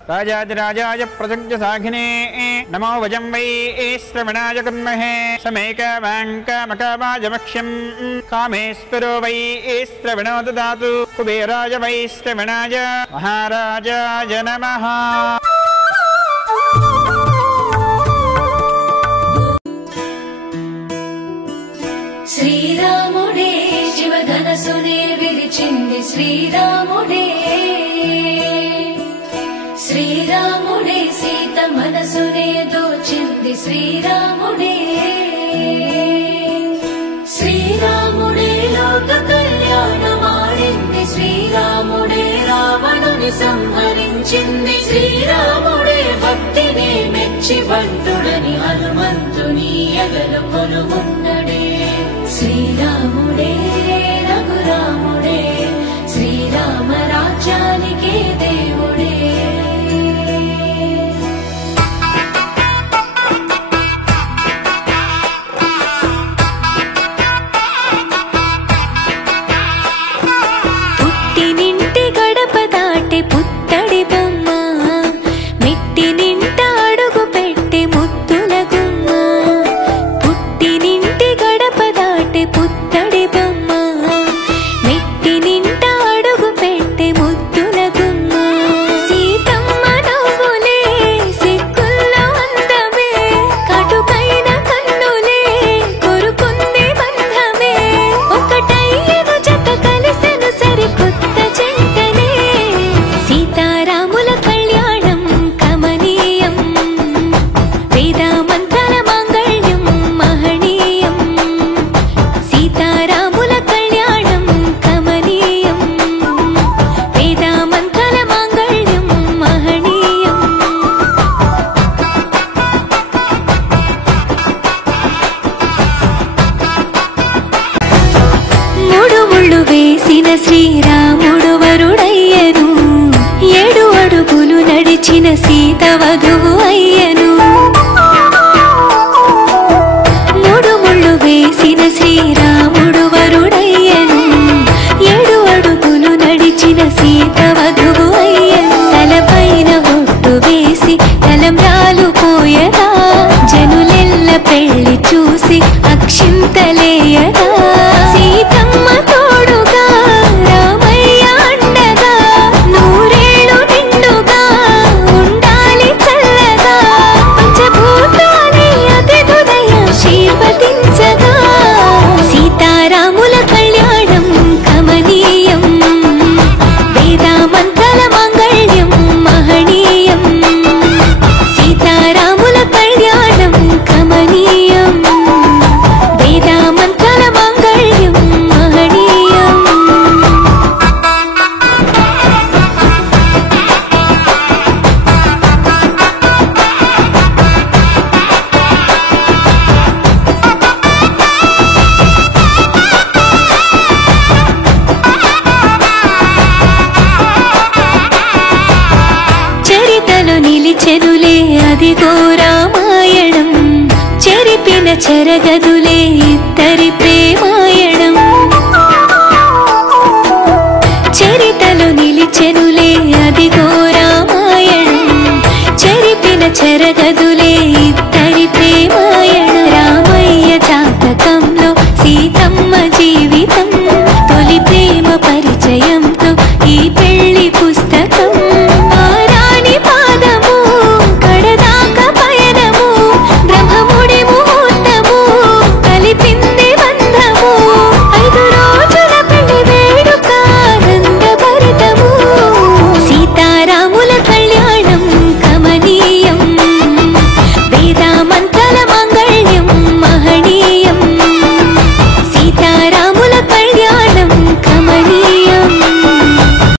राजाधिराजाय प्रजज्ञसाघिने नमो वजं वै श्रवणाय कुर्महे समेकवाङ्कामकावाजमक्ष्यं कामेश्वरो वै श्रवणो ददातु कुबेराय वै श्रवणाय महाराजाय नमः। श्रीरामुडे शिवधनसुने विरिचिंदि श्रीरामुडे श्रीरामुडे सीत मनसुने दोचिंदि श्रीरामुडे श्रीरामुडे लोक कल्याणमाडिंदि श्रीरामुडे रावणुनि संहरिंचिंदि श्रीरामुडे भक्तिनि मेच्చి బంటుడని హనుమంతుని ఎగలు కొలువున్నడే श्रीरामुडे रघुरामुडे श्रीराम राज्यानिके దేవుడే। పుట్టినింటి గడప దాటి పుత్తడి బొమ్మ మెట్టినింట అడుగు పెట్టి ముద్దుల గుమ్మ పుట్టినింటి గడప దాటి పుత్తడి బొమ్మ మెట్టినింట అడుగు పెట్టి ముద్దుల గుమ్మ సీతమ్మ నవ్వులే సిక్కుల్లో అందమే కటుకైన కన్నులే కొరుకుంది బంధమే ఒకటయ్యను జత కలిసెను సరికొత్త జంటనే సీతారాముల కళ్యాణం కమనీయం వేదామంతల మాంగళ్యం మహనీయం సీతారాముల కళ్యాణం కమనీయం వేదామంతల మాంగళ్యం మహనీయం। మూడు ముళ్ళు వేసిన శ్రీరాముడు వరుడయ్యను ఏడు అడుగులు నడిచిన సీత వధువు అయ్యను మూడు ముళ్ళు వేసిన శ్రీరాముడు వరుడయ్యను ఏడు అడుగులు నడిచిన సీత వధువు అయ్యను తలపైన ఒట్టు వేసి తలంబ్రాలు పోయగా జనులెల్ల పెళ్లి చూసి అక్షింతలేయగా సీతమ్మ తోడుగా రామయ్య అండగా నూరేళ్ళు నిండుగా ఉండాలి చల్లగా పంచభూతాన్ని అతిథులయ ఆశీర్వదించగా సీతారాముల కళ్యాణం కమనీయం వేదామంతల మాంగళ్యం మహనీయం సీతారాముల కళ్యాణం కమనీయం వేదామంతల మాంగళ్యం మహనీయం। చరితలో నిలిచెనులే అదిగో రామాయణం చెరిపిన చెరగదులే ఇద్దరి ప్రేమాయణం చరితలో నిలిచెనులే